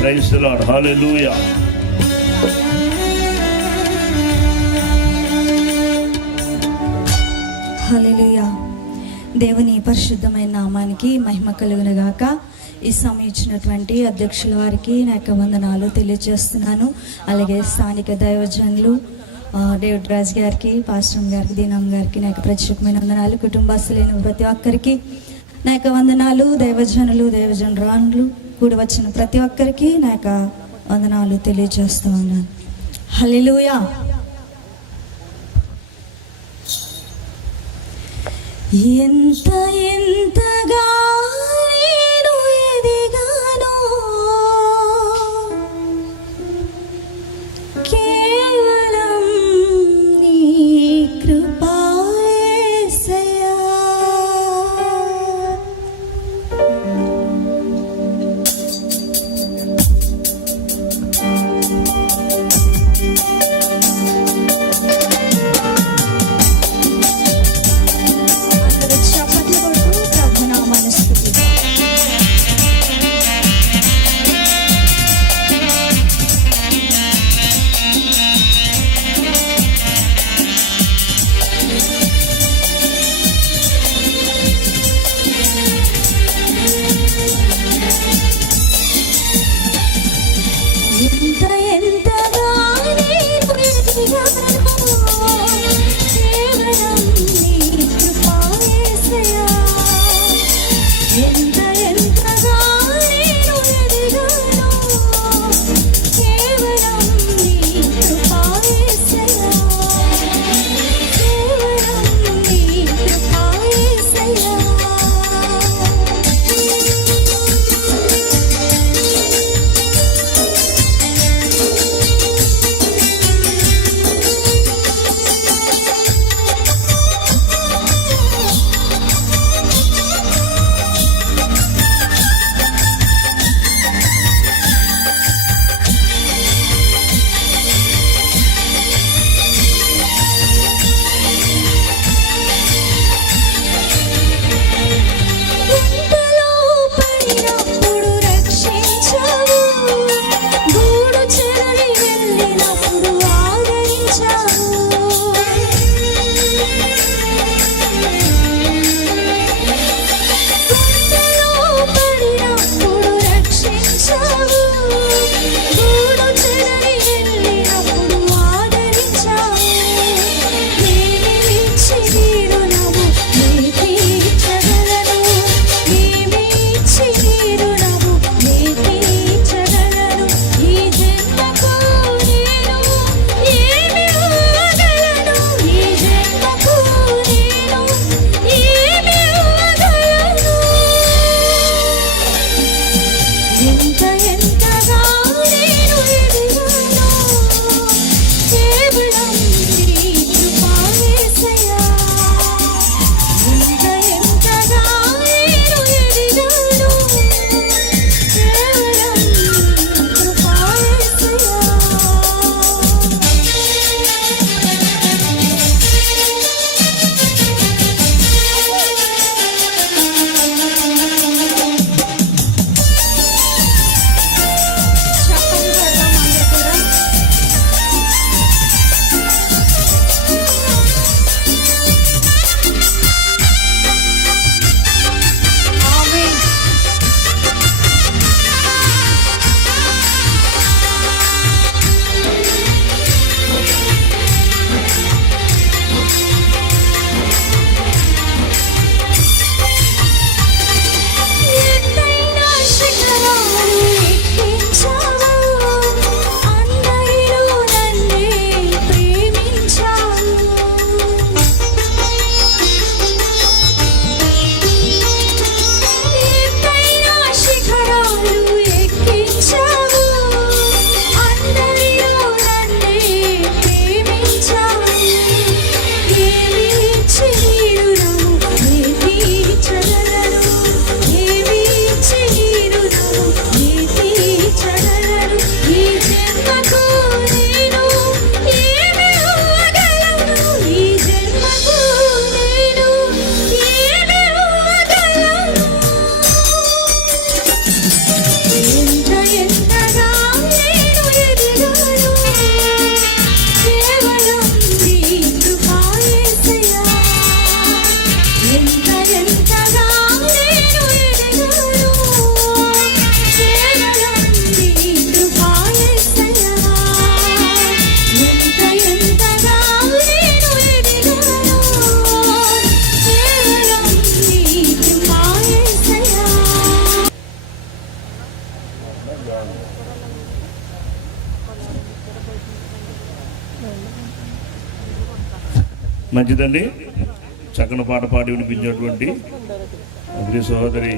Praise the Lord. హల్లెలూయా. హల్లెలూయా. దేవుని పరిశుద్ధమైన నామానికి మహిమ కలుగును గాక. ఈ సమయం ఇచ్చినటువంటి అధ్యక్షుల వారికి నా యొక్క వందనాలు తెలియజేస్తున్నాను. అలాగే స్థానిక దైవజనులు డేవిడ్ రాజ్ గారికి, పాస్టర్ గారికి, దీనం గారికి నా యొక్క ప్రత్యేకమైన వందనాలు. కుటుంబస్తులైన ప్రతి ఒక్కరికి నా యొక్క వందనాలు. దైవజనులు, దైవజనురాలు కూడి వచ్చిన ప్రతి ఒక్కరికి నా యొక్క వందనాలు తెలియజేస్తూ ఉన్నాను. హల్లెలూయా. ఎంత ఎంతగా నేను ఎదిగానో కేవలం నీ కృపా యేసయ్యా. మంచిదండి. చక్కని పాట పాడి వినిపించినటువంటి ప్రియ సహోదరి